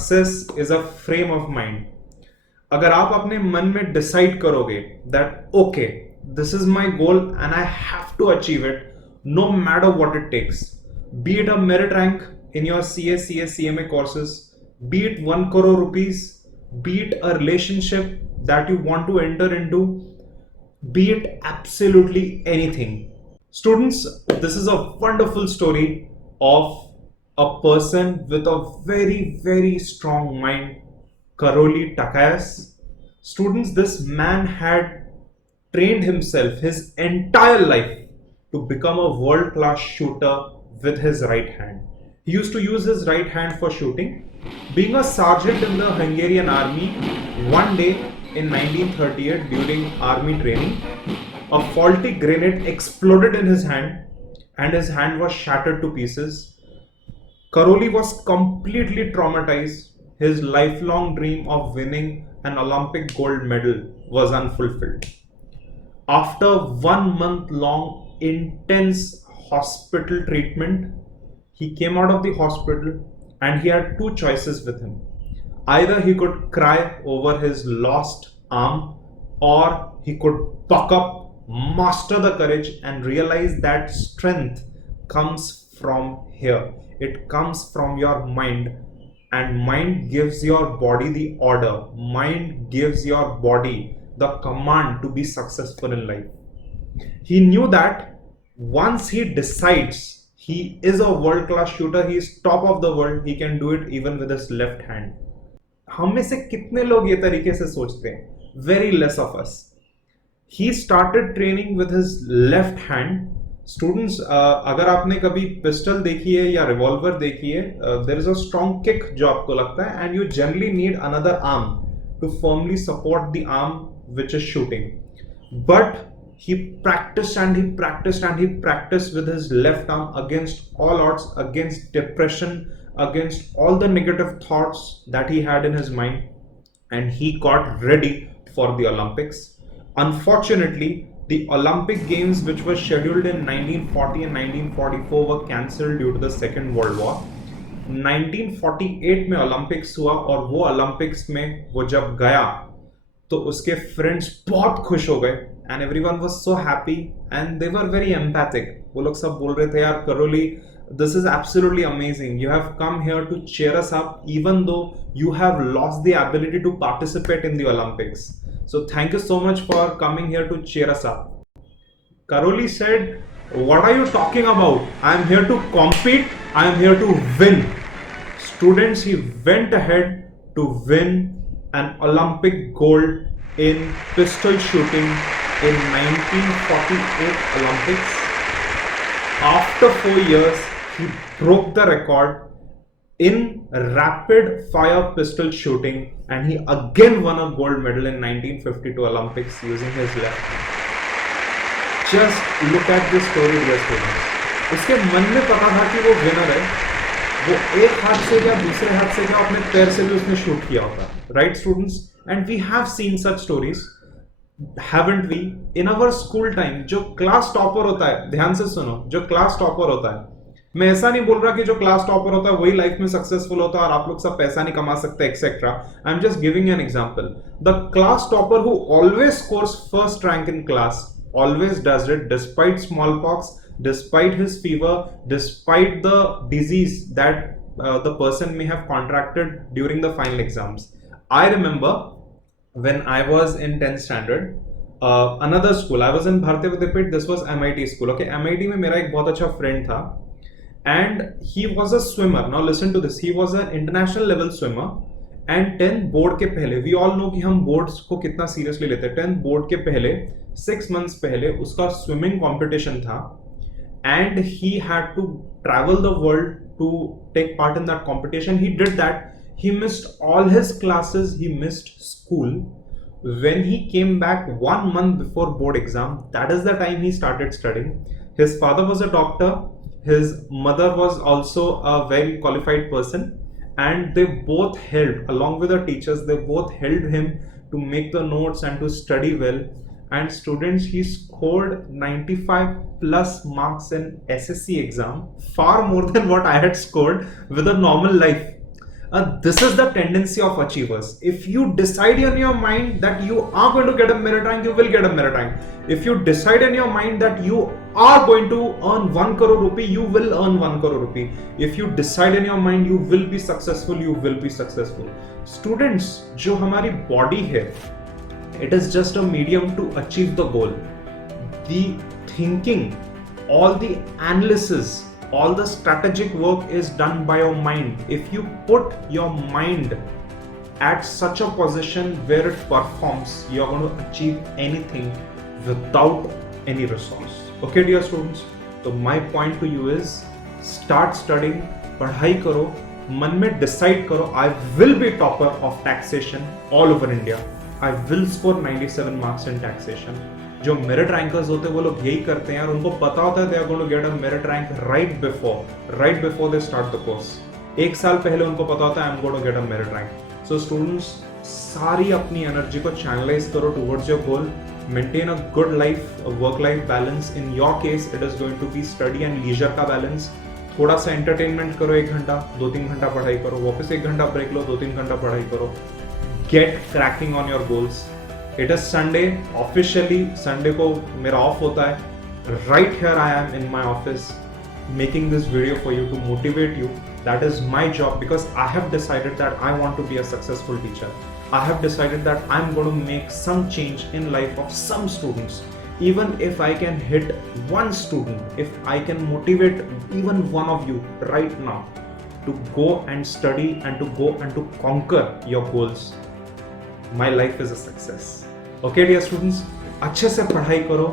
Success is a frame of mind. अगर आप अपने मन में डिसाइड करोगे that okay, this is my goal and I have to achieve it no matter what it takes, be it a merit rank in your CS, CMA courses, be it 1 crore rupees, be it a relationship that you want to enter into, be it absolutely anything. Students, this is a wonderful story of a person with a very, very strong mind, Karoli Takayas. Students, this man had trained himself his entire life to become a world-class shooter with his right hand. He used to use his right hand for shooting. Being a sergeant in the Hungarian army, one day in 1938 during army training, a faulty grenade exploded in his hand and his hand was shattered to pieces. Karoli was completely traumatized. His lifelong dream of winning an Olympic gold medal was unfulfilled. After 1 month long intense hospital treatment, he came out of the hospital and he had two choices with him. Either he could cry over his lost arm, or he could buck up, master the courage and realize that strength comes from here. It comes from your mind, and mind gives your body the order. Mind gives your body the command to be successful in life. He knew that once he decides he is a world-class shooter, he is top of the world, he can do it even with his left hand. हम में से कितने लोग ये तरीके से सोचते हैं? Very less of us. He started training with his left hand. Students, अगर आपने कभी पिस्टल देखी है या रिवॉल्वर देखी है, there is a strong kick जो आपको लगता है, and you generally need another arm to firmly support the arm which is shooting. But he practiced and he practiced and he practiced with his left arm against all odds, against depression, against all the negative thoughts that he had in his mind, and he got ready for the Olympics. Unfortunately, the Olympic Games which were scheduled in 1940 and 1944 were cancelled due to the Second World War. 1948 में Olympics हुआ, और वो Olympics में वो जब गया तो उसके फ्रेंड्स बहुत खुश हो गए, and everyone was so happy and they were very empathic. वो लोग सब बोल रहे थे, यार Karauli, this is absolutely amazing. You have come here to cheer us up even though you have lost the ability to participate in the Olympics. So thank you so much for coming here to cheer us up. Karoli said, what are you talking about? I am here to compete. I am here to win. Students, he went ahead to win an Olympic gold in pistol shooting in 1948 Olympics. After 4 years, he broke the record in rapid fire pistol shooting, and he again won a gold medal in 1952 Olympics using his left hand. Just look at this story, dear students. उसके मन में पता था कि वो winner है, वो एक हाथ से क्या दूसरे हाथ से क्या अपने पैर से भी उसने शूट किया होता, right students? And we have seen such stories, haven't we? In our school time, जो क्लास टॉपर होता है, ध्यान से सुनो, जो क्लास टॉपर होता है, मैं ऐसा नहीं बोल रहा कि जो क्लास टॉपर होता है वही लाइफ में सक्सेसफुल होता है और आप लोग सब पैसा नहीं कमा सकते etcetera. I am just giving an example. The class topper who always scores first rank in class always does it despite smallpox, despite his fever, despite the disease that the person may have contracted during the final exams. I remember when I was in 10th standard, another school, I was in Bharatiya Vidyapit, this was MIT school. Okay, MIT में मेरा एक बहुत अच्छा friend था, and he was a swimmer. Now listen to this, he was an international level swimmer, and 10th board के पहले, we all know कि हम बोर्ड्स को कितना सीरियसली लेते हैं. 10th बोर्ड के पहले 6 months पहले उसका स्विमिंग कंपटीशन था, and he had to travel the world to take part in that competition. He did that. He missed all his classes, he missed school. When he came back 1 month before board exam, that is the time he started studying. His father was a doctor, his mother was also a very qualified person, and they both helped, along with the teachers, they both helped him to make the notes and to study well. And students, he scored 95 plus marks in SSC exam, far more than what I had scored with a normal life. This is the tendency of achievers. If you decide in your mind that you are going to get a merit rank, you will get a merit rank. If you decide in your mind that you are going to earn 1 crore rupee, you will earn 1 crore rupee. If you decide in your mind you will be successful, you will be successful. Students, जो हमारी body है, it is just a medium to achieve the goal. The thinking, all the analysis, all the strategic work is done by your mind. If you put your mind at such a position where it performs, you are going to achieve anything without any resource. Okay, dear students, so my point to you is start studying, पढ़ाई करो, मन में decide करो, I will be topper of taxation all over India. I will score 97 marks in taxation. जो merit rankers होते हैं वो लोग यही करते हैं और उनको पता होता है they are going to get a merit rank right before they start the course. एक साल पहले उनको पता होता है I am going to get a merit rank. So students, सारी अपनी एनर्जी को चैनलाइज करो towards your goal. Maintain a good life, work life balance. In your case it is going to be study and leisure का balance. थोड़ा सा entertainment करो, 1 घंटा 2-3 घंटा पढ़ाई करो, वापस 1 घंटा ब्रेक लो, 2-3 घंटा पढ़ाई करो. Get cracking on your goals. It is Sunday. Officially Sunday को मेरा ऑफ होता है. Right here I am in my office making this video for you to motivate you. That is my job because I have decided that I want to be a successful teacher. I have decided that I'm going to make some change in life of some students. Even if I can hit one student, if I can motivate even one of you right now to go and study and to go and to conquer your goals, my life is a success. Okay, dear students, अच्छे से पढ़ाई करो.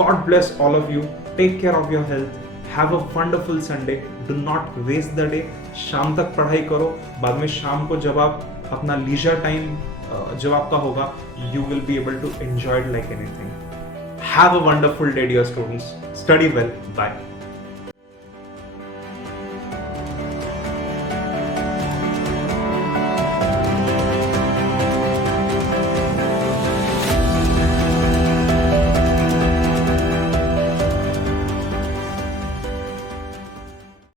God bless all of you. Take care of your health. Have a wonderful Sunday. Do not waste the day. शाम तक पढ़ाई करो. बाद में शाम को जब आप अपना leisure time जब आपका होगा, you will be able to enjoy it like anything. Have a wonderful day, dear students. Study well. Bye.